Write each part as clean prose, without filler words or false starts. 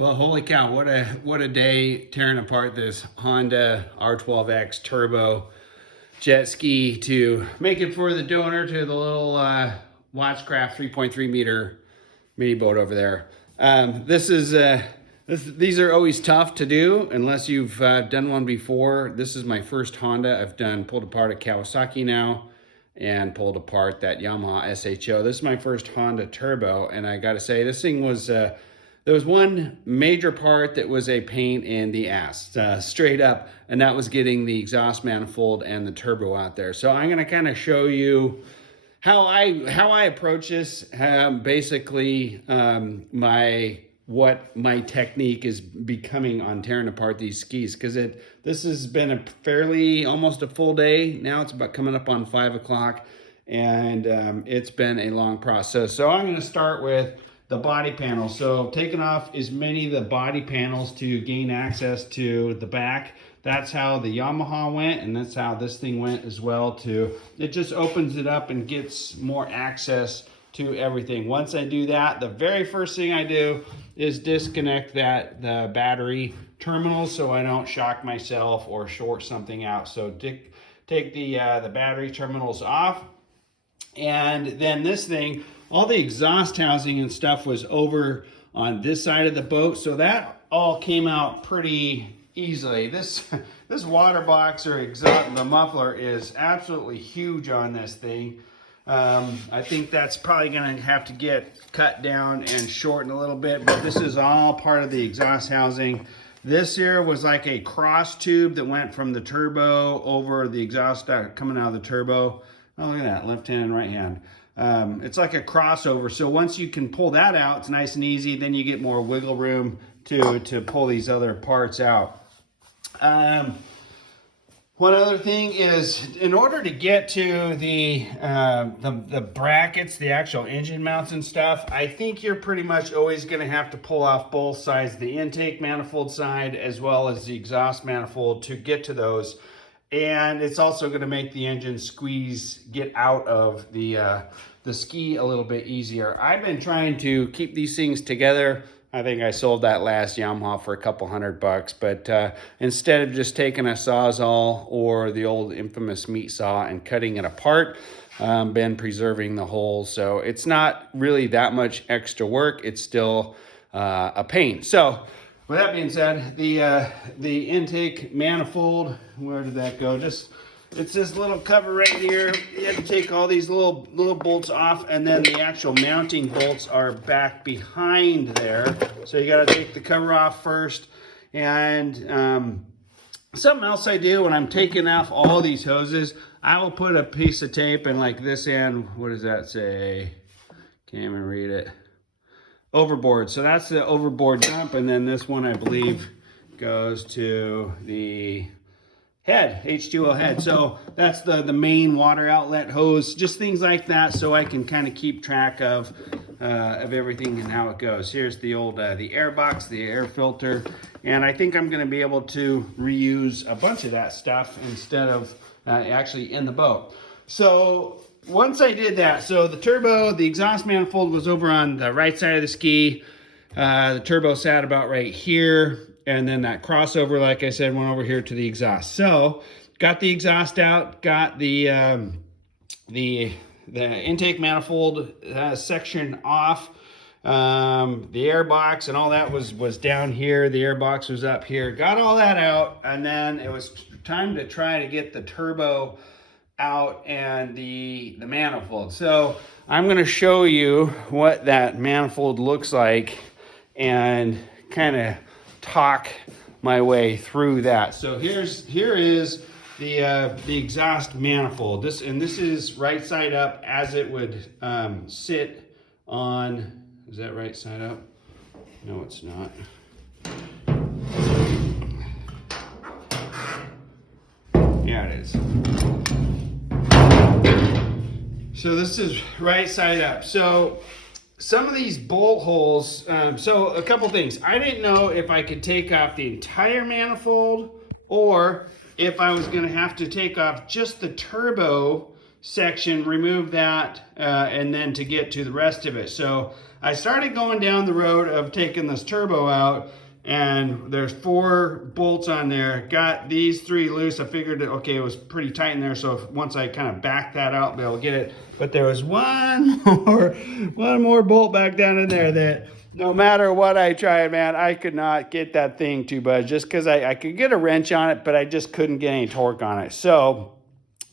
Well, holy cow, what a day tearing apart this Honda R12x Turbo jet ski to make it for the donor to the little Watchcraft 3.3 meter mini boat over there. These are always tough to do unless you've done one before. This is my first Honda. I've pulled apart a Kawasaki now and pulled apart that Yamaha SHO. This is my first Honda Turbo, and I gotta say, this thing was there was one major part that was a pain in the ass, straight up, and that was getting the exhaust manifold and the turbo out there. So I'm gonna kind of show you how I approach this. Basically, what my technique is becoming on tearing apart these skis, because this has been a fairly almost a full day now. It's about coming up on 5 o'clock, and it's been a long process. So I'm going to start with the body panel. So taking off as many of the body panels to gain access to the back. That's how the Yamaha went, and that's how this thing went as well too. It just opens it up and gets more access to everything. Once I do that, the very first thing I do is disconnect the battery terminal so I don't shock myself or short something out. So take the battery terminals off, and then this thing, all the exhaust housing and stuff was over on this side of the boat, so that all came out pretty easily. This water box or exhaust, the muffler, is absolutely huge on this thing. I think that's probably going to have to get cut down and shortened a little bit, but this is all part of the exhaust housing. This here was like a cross tube that went from the turbo over the exhaust coming out of the turbo. Oh, look at that, left hand and right hand. It's like a crossover, so once you can pull that out, it's nice and easy. Then you get more wiggle room to pull these other parts out. One other thing is, in order to get to the brackets, the actual engine mounts and stuff, I think you're pretty much always going to have to pull off both sides, the intake manifold side as well as the exhaust manifold, to get to those. And it's also going to make the engine squeeze get out of the ski a little bit easier. I've been trying to keep these things together. I think I sold that last Yamaha for a couple $100, but instead of just taking a Sawzall or the old infamous meat saw and cutting it apart, been preserving the holes. So it's not really that much extra work. It's still a pain. So with that being said, the intake manifold, where did that go? It's this little cover right here. You have to take all these little bolts off, and then the actual mounting bolts are back behind there. So you got to take the cover off first. And something else I do when I'm taking off all these hoses, I will put a piece of tape in like this end. What does that say? Can't even read it. Overboard. So that's the overboard dump, and then this one I believe goes to the head, H2O head. So that's the main water outlet hose, just things like that, so I can kind of keep track of everything and how it goes. Here's the old the air box, the air filter, and I think I'm going to be able to reuse a bunch of that stuff instead of actually in the boat. So once I did that, so the turbo, the exhaust manifold was over on the right side of the ski. The turbo sat about right here. And then that crossover, like I said, went over here to the exhaust. So got the exhaust out, got the intake manifold section off. The air box and all that was down here. The air box was up here. Got all that out, and then it was time to try to get the turbo out and the manifold. So I'm going to show you what that manifold looks like and kind of talk my way through that. So here is the exhaust manifold. This is right side up as it would sit on. Is that right side up? No, it's not. Yeah, it is. So this is right side up. So some of these bolt holes, so a couple things. I didn't know if I could take off the entire manifold or if I was going to have to take off just the turbo section, remove that, and then to get to the rest of it. So I started going down the road of taking this turbo out, and there's 4 bolts on there. Got these 3 loose. I figured, okay, it was pretty tight in there, so once I kind of back that out, I'll be able to get it. But there was one more bolt back down in there that no matter what I tried, man, I could not get that thing to budge, just because I could get a wrench on it, but I just couldn't get any torque on it. So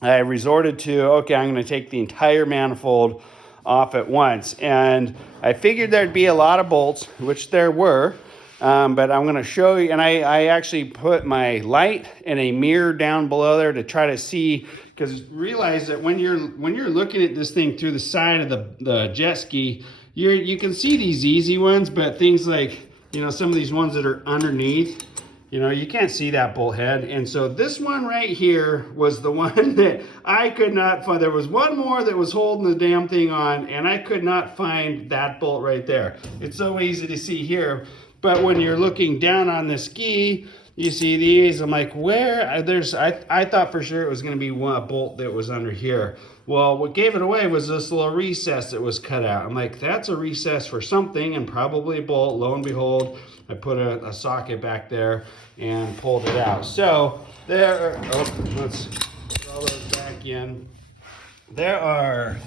I resorted to, okay, I'm going to take the entire manifold off at once. And I figured there'd be a lot of bolts, which there were, but I'm going to show you. And I actually put my light and a mirror down below there to try to see, because realize that when you're looking at this thing through the side of the jet ski, you can see these easy ones, but things like, you know, some of these ones that are underneath, you know, you can't see that bolt head. And so this one right here was the one that I could not find. There was one more that was holding the damn thing on, and I could not find that bolt right there. It's so easy to see here, but when you're looking down on the ski, you see these. I'm like, where? I thought for sure it was going to be a bolt that was under here. Well, what gave it away was this little recess that was cut out. I'm like, that's a recess for something, and probably a bolt. Lo and behold, I put a socket back there and pulled it out. So there, let's put all those back in. There are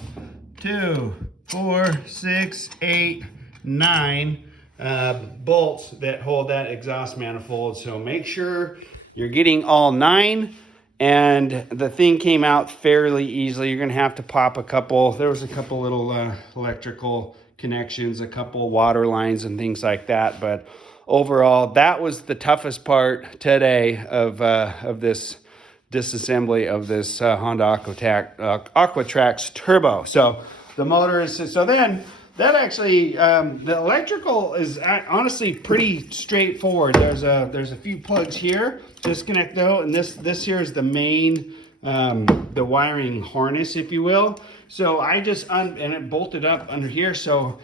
2, 4, 6, 8, 9 bolts that hold that exhaust manifold. So make sure you're getting all 9. And the thing came out fairly easily. You're gonna have to pop a couple. There was a couple little electrical connections, a couple water lines and things like that. But overall, that was the toughest part today of this disassembly of this Honda aquatrax Turbo. So the motor is, so then that actually, the electrical is honestly pretty straightforward. There's a few plugs here, disconnect though, and this here is the main, the wiring harness, if you will. So I just, and it bolted up under here. So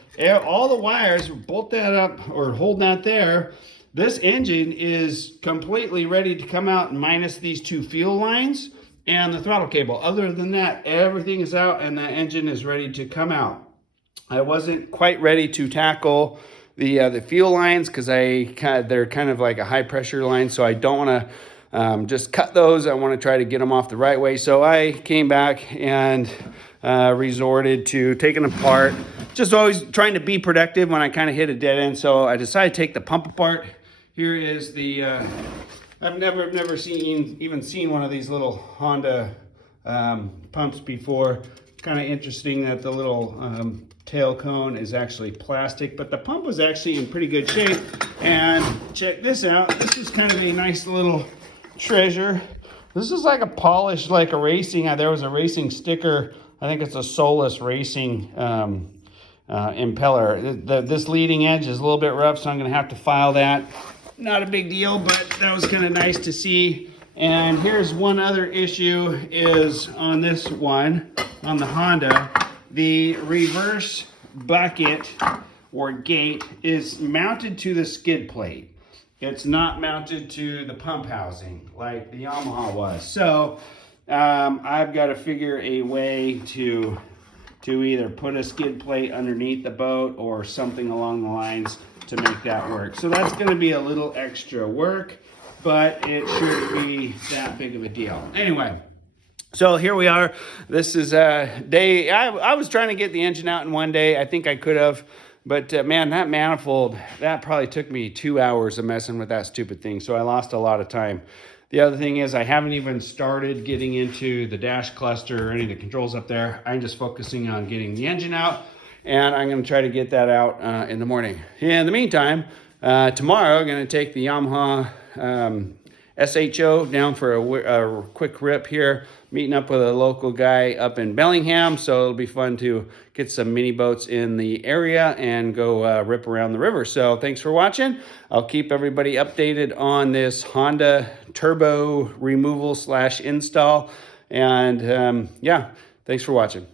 all the wires, bolt that up or hold that there. This engine is completely ready to come out, minus these 2 fuel lines and the throttle cable. Other than that, everything is out and the engine is ready to come out. I wasn't quite ready to tackle the fuel lines because they're kind of like a high pressure line, so I don't want to just cut those. I want to try to get them off the right way. So I came back and resorted to taking them apart, just always trying to be productive when I kind of hit a dead end. So I decided to take the pump apart. Here is the I've never seen one of these little Honda pumps before. Kind of interesting that the little tail cone is actually plastic, but the pump was actually in pretty good shape. And check this out. This is kind of a nice little treasure. This is like a polished, like a racing. There was a racing sticker. I think it's a Solus Racing impeller. This leading edge is a little bit rough, so I'm going to have to file that. Not a big deal, but that was kind of nice to see. And here's one other issue is on this one, on the Honda, the reverse bucket or gate is mounted to the skid plate. It's not mounted to the pump housing like the Yamaha was. So I've got to figure a way to either put a skid plate underneath the boat or something along the lines to make that work. So that's going to be a little extra work, but it shouldn't be that big of a deal. Anyway, so here we are. This is a day. I was trying to get the engine out in one day. I think I could have, but man, that manifold, that probably took me 2 hours of messing with that stupid thing. So I lost a lot of time. The other thing is I haven't even started getting into the dash cluster or any of the controls up there. I'm just focusing on getting the engine out, and I'm going to try to get that out in the morning. In the meantime, tomorrow I'm going to take the Yamaha SHO down for a quick rip here, meeting up with a local guy up in Bellingham. So it'll be fun to get some mini boats in the area and go rip around the river. So thanks for watching. I'll keep everybody updated on this Honda Turbo removal / install. And yeah, thanks for watching.